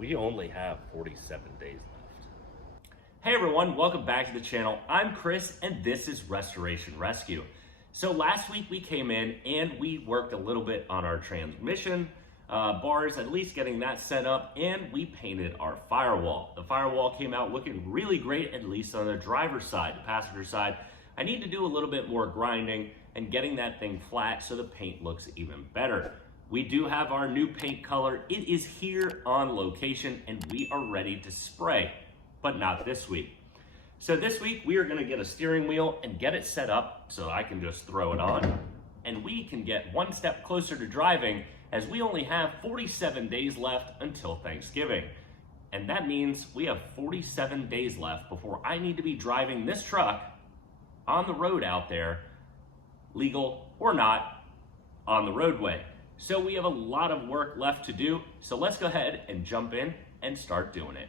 we only have 47 days left. Hey everyone, welcome back to the channel. I'm Chris and this is Restoration Rescue. So last week we came in and we worked a little bit on our transmission bars, at least getting that set up, and we painted our firewall. The firewall came out looking really great, at least on the driver's side. The passenger side, I need to do a little bit more grinding and getting that thing flat so the paint looks even better. We do have our new paint color. It is here on location and we are ready to spray, but not this week. So this week we are gonna get a steering wheel and get it set up so I can just throw it on and we can get one step closer to driving, as we only have 47 days left until Thanksgiving. And that means we have 47 days left before I need to be driving this truck on the road out there, legal or not, on the roadway. So we have a lot of work left to do. So let's go ahead and jump in and start doing it.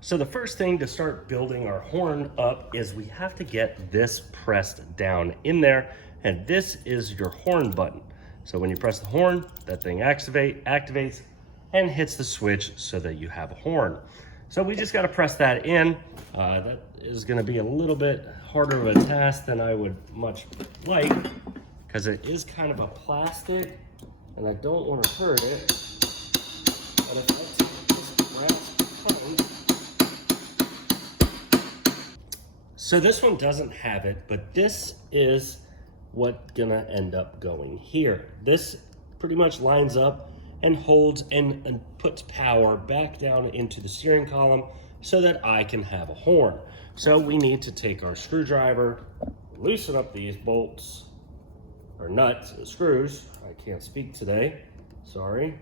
So the first thing to start building our horn up is we have to get this pressed down in there, and this is your horn button. So when you press the horn, that thing activates and hits the switch so that you have a horn. So we just got to press that in. That is going to be a little bit harder of a task than I would much like, because it is kind of a plastic and I don't want to hurt it. And if I take this brass cone, so this one doesn't have it, but this is what's gonna end up going here. This pretty much lines up and holds and puts power back down into the steering column so that I can have a horn. So we need to take our screwdriver, loosen up these bolts, or nuts, screws. I can't speak today, sorry.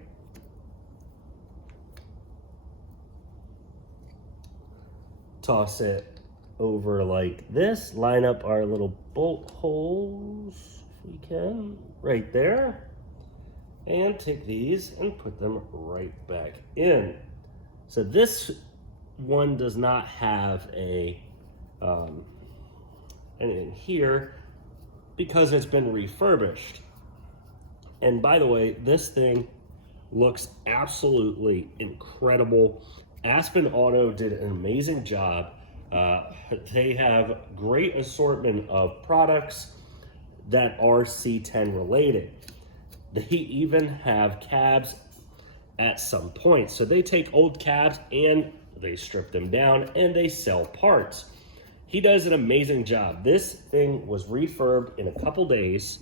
Toss it over like this, line up our little bolt holes, if we can, right there. And take these and put them right back in. So this one does not have a anything here because it's been refurbished. And by the way, this thing looks absolutely incredible. Aspen Auto did an amazing job. They have great assortment of products that are C10 related. They even have cabs at some point. So they take old cabs and they strip them down and they sell parts. He does an amazing job. This thing was refurbed in a couple days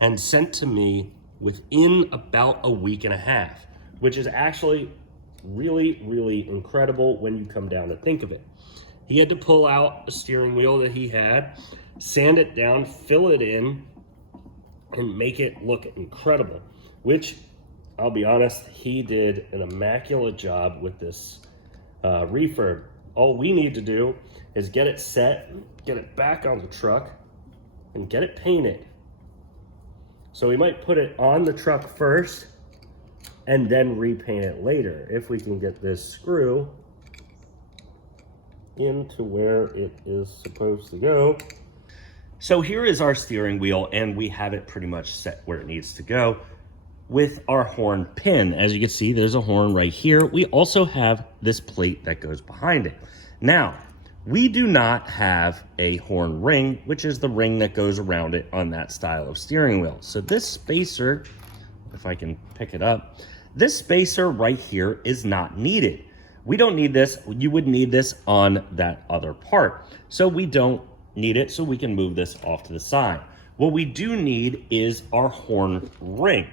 and sent to me within about a week and a half, which is actually really, really incredible when you come down to think of it. He had to pull out a steering wheel that he had, sand it down, fill it in, and make it look incredible, which I'll be honest, he did an immaculate job with this refurb. All we need to do is get it set, get it back on the truck, and get it painted. So we might put it on the truck first and then repaint it later if we can get this screw into where it is supposed to go. So here is our steering wheel and we have it pretty much set where it needs to go with our horn pin. As you can see, there's a horn right here. We also have this plate that goes behind it. Now, we do not have a horn ring, which is the ring that goes around it on that style of steering wheel. So this spacer, if I can pick it up, this spacer right here is not needed. We don't need this. You would need this on that other part. So we don't need it, so we can move this off to the side. What we do need is our horn ring,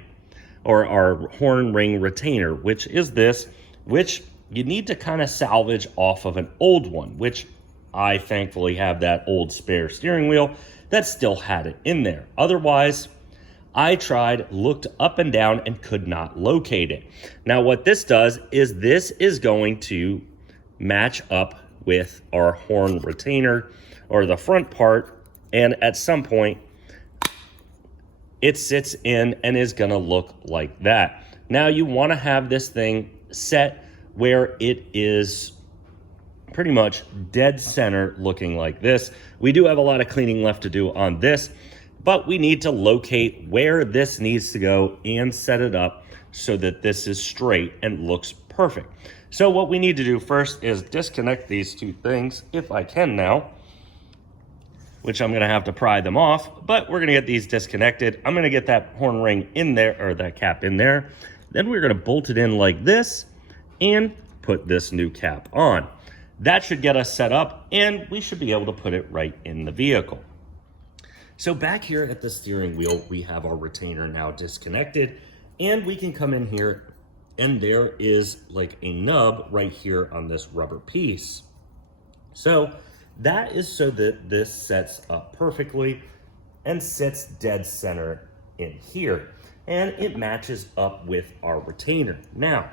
or our horn ring retainer, which is this, which you need to kind of salvage off of an old one, which I thankfully have that old spare steering wheel that still had it in there. Otherwise, I tried, looked up and down, and could not locate it. Now what this does is this is going to match up with our horn retainer, or the front part, and at some point it sits in and is gonna look like that. Now you wanna have this thing set where it is pretty much dead center looking like this. We do have a lot of cleaning left to do on this, but we need to locate where this needs to go and set it up so that this is straight and looks perfect. perfect. So what we need to do first is disconnect these two things, if I can now, which I'm gonna have to pry them off, but we're gonna get these disconnected. I'm gonna get that horn ring in there, or that cap in there. Then we're gonna bolt it in like this and put this new cap on. That should get us set up, and we should be able to put it right in the vehicle. So back here at the steering wheel, we have our retainer now disconnected, and we can come in here, and there is like a nub right here on this rubber piece. So that is so that this sets up perfectly and sits dead center in here, and it matches up with our retainer. Now,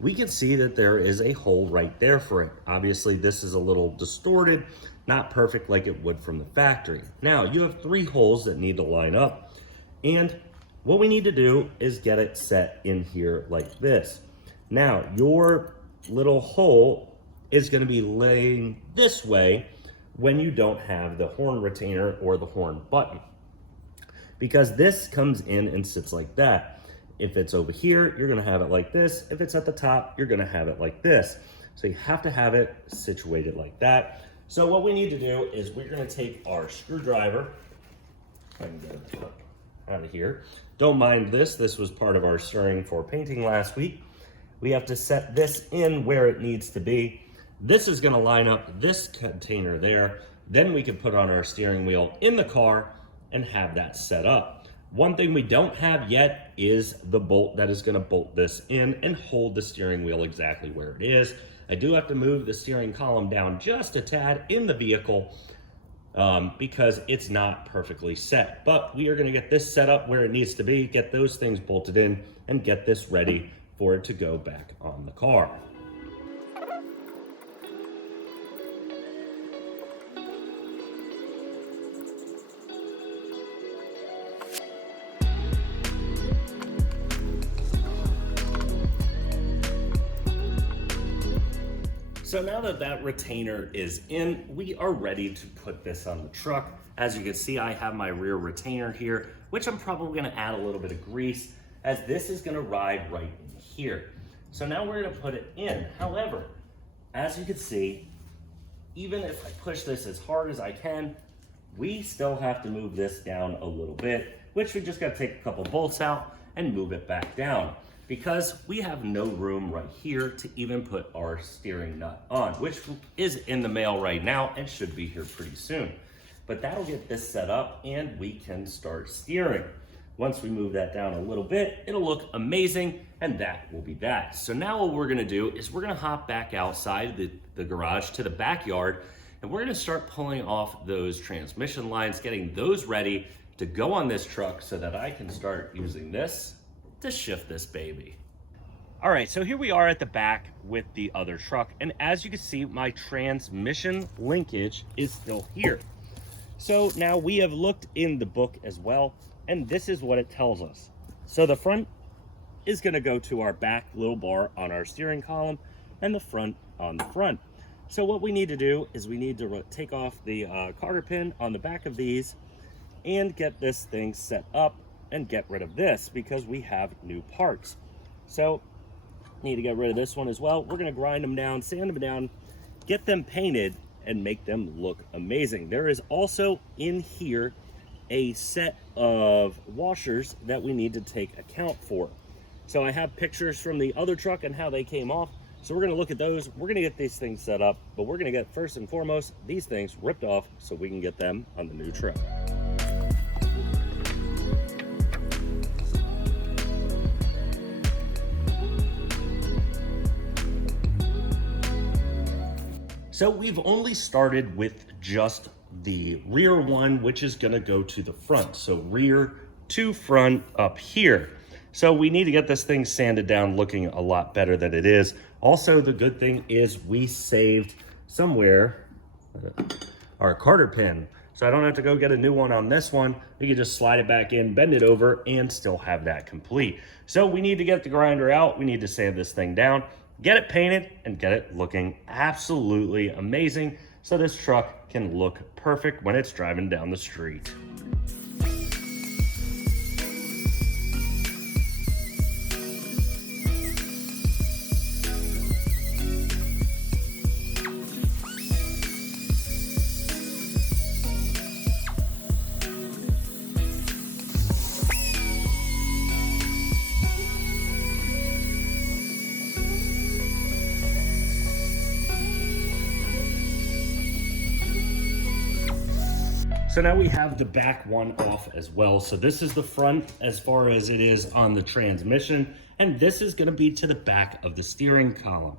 we can see that there is a hole right there for it. Obviously, this is a little distorted, not perfect like it would from the factory. Now, you have 3 holes that need to line up, and what we need to do is get it set in here like this. Now, your little hole is going to be laying this way when you don't have the horn retainer or the horn button, because this comes in and sits like that. If it's over here, you're gonna have it like this. If it's at the top, you're gonna have it like this. So you have to have it situated like that. So what we need to do is we're gonna take our screwdriver, if I can get it out of here. Don't mind this, this was part of our stirring for painting last week. We have to set this in where it needs to be. This is gonna line up this container there. Then we can put on our steering wheel in the car and have that set up. One thing we don't have yet is the bolt that is going to bolt this in and hold the steering wheel exactly where it is. I do have to move the steering column down just a tad in the vehicle because it's not perfectly set. But we are going to get this set up where it needs to be, get those things bolted in, and get this ready for it to go back on the car. So now that that retainer is in, we are ready to put this on the truck. As you can see, I have my rear retainer here, which I'm probably gonna add a little bit of grease, as this is gonna ride right in here. So now we're gonna put it in. However, as you can see, even if I push this as hard as I can, we still have to move this down a little bit, which we just gotta take a couple bolts out and move it back down, because we have no room right here to even put our steering nut on, which is in the mail right now and should be here pretty soon. But that'll get this set up and we can start steering. Once we move that down a little bit, it'll look amazing, and that will be that. So now what we're gonna do is we're gonna hop back outside the garage to the backyard, and we're gonna start pulling off those transmission lines, getting those ready to go on this truck so that I can start using this to shift this baby. All right, so here we are at the back with the other truck, and as you can see, my transmission linkage is still here. So now we have looked in the book as well, and this is what it tells us. So the front is gonna go to our back little bar on our steering column, and the front on the front. So what we need to do is we need to take off the cotter pin on the back of these and get this thing set up and get rid of this, because we have new parts. So need to get rid of this one as well. We're gonna grind them down, sand them down, get them painted, and make them look amazing. There is also in here a set of washers that we need to take account for. So I have pictures from the other truck and how they came off. So we're gonna look at those. We're gonna get these things set up, but we're gonna get, first and foremost, these things ripped off so we can get them on the new truck. So we've only started with just the rear one, which is gonna go to the front. So rear to front up here. So we need to get this thing sanded down looking a lot better than it is. Also, the good thing is we saved somewhere our cotter pin. So I don't have to go get a new one on this one. We can just slide it back in, bend it over, and still have that complete. So we need to get the grinder out. We need to sand this thing down, get it painted, and get it looking absolutely amazing so this truck can look perfect when it's driving down the street. So now we have the back one off as well. So this is the front as far as it is on the transmission, and this is going to be to the back of the steering column.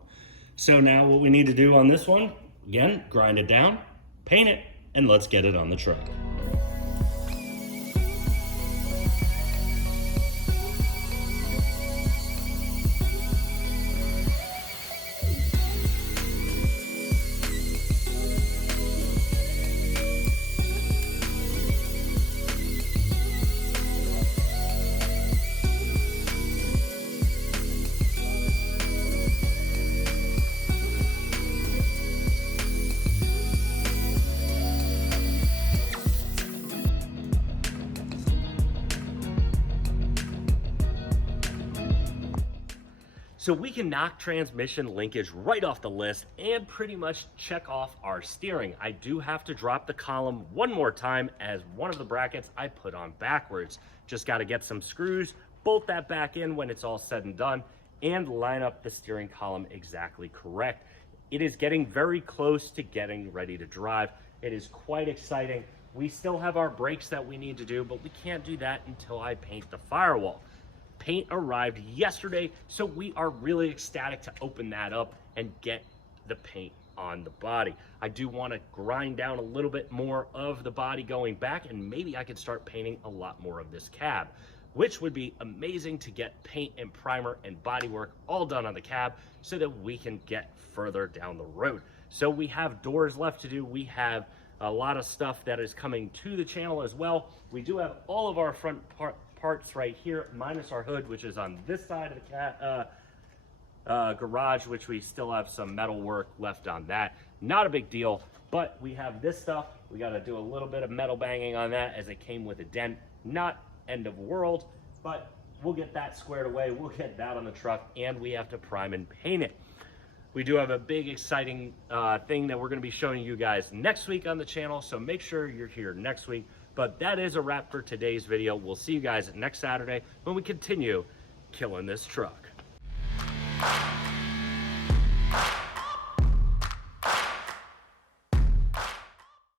So now what we need to do on this one, again, grind it down, paint it, and let's get it on the truck. So we can knock transmission linkage right off the list and pretty much check off our steering. I do have to drop the column one more time as one of the brackets I put on backwards. Just got to get some screws, bolt that back in when it's all said and done, and line up the steering column exactly correct. It is getting very close to getting ready to drive. It is quite exciting. We still have our brakes that we need to do, but we can't do that until I paint the firewall. Paint arrived yesterday, so we are really ecstatic to open that up and get the paint on the body. I do want to grind down a little bit more of the body going back, and maybe I could start painting a lot more of this cab, which would be amazing to get paint and primer and body work all done on the cab so that we can get further down the road. So we have doors left to do. We have a lot of stuff that is coming to the channel as well. We do have all of our front parts right here, minus our hood, which is on this side of the garage, which we still have some metal work left on that. Not a big deal, but we have this stuff. We got to do a little bit of metal banging on that as it came with a dent. Not end of world, but we'll get that squared away. We'll get that on the truck, and we have to prime and paint it. We do have a big exciting thing that we're going to be showing you guys next week on the channel, so make sure you're here next week. But that is a wrap for today's video. We'll see you guys next Saturday when we continue killing this truck.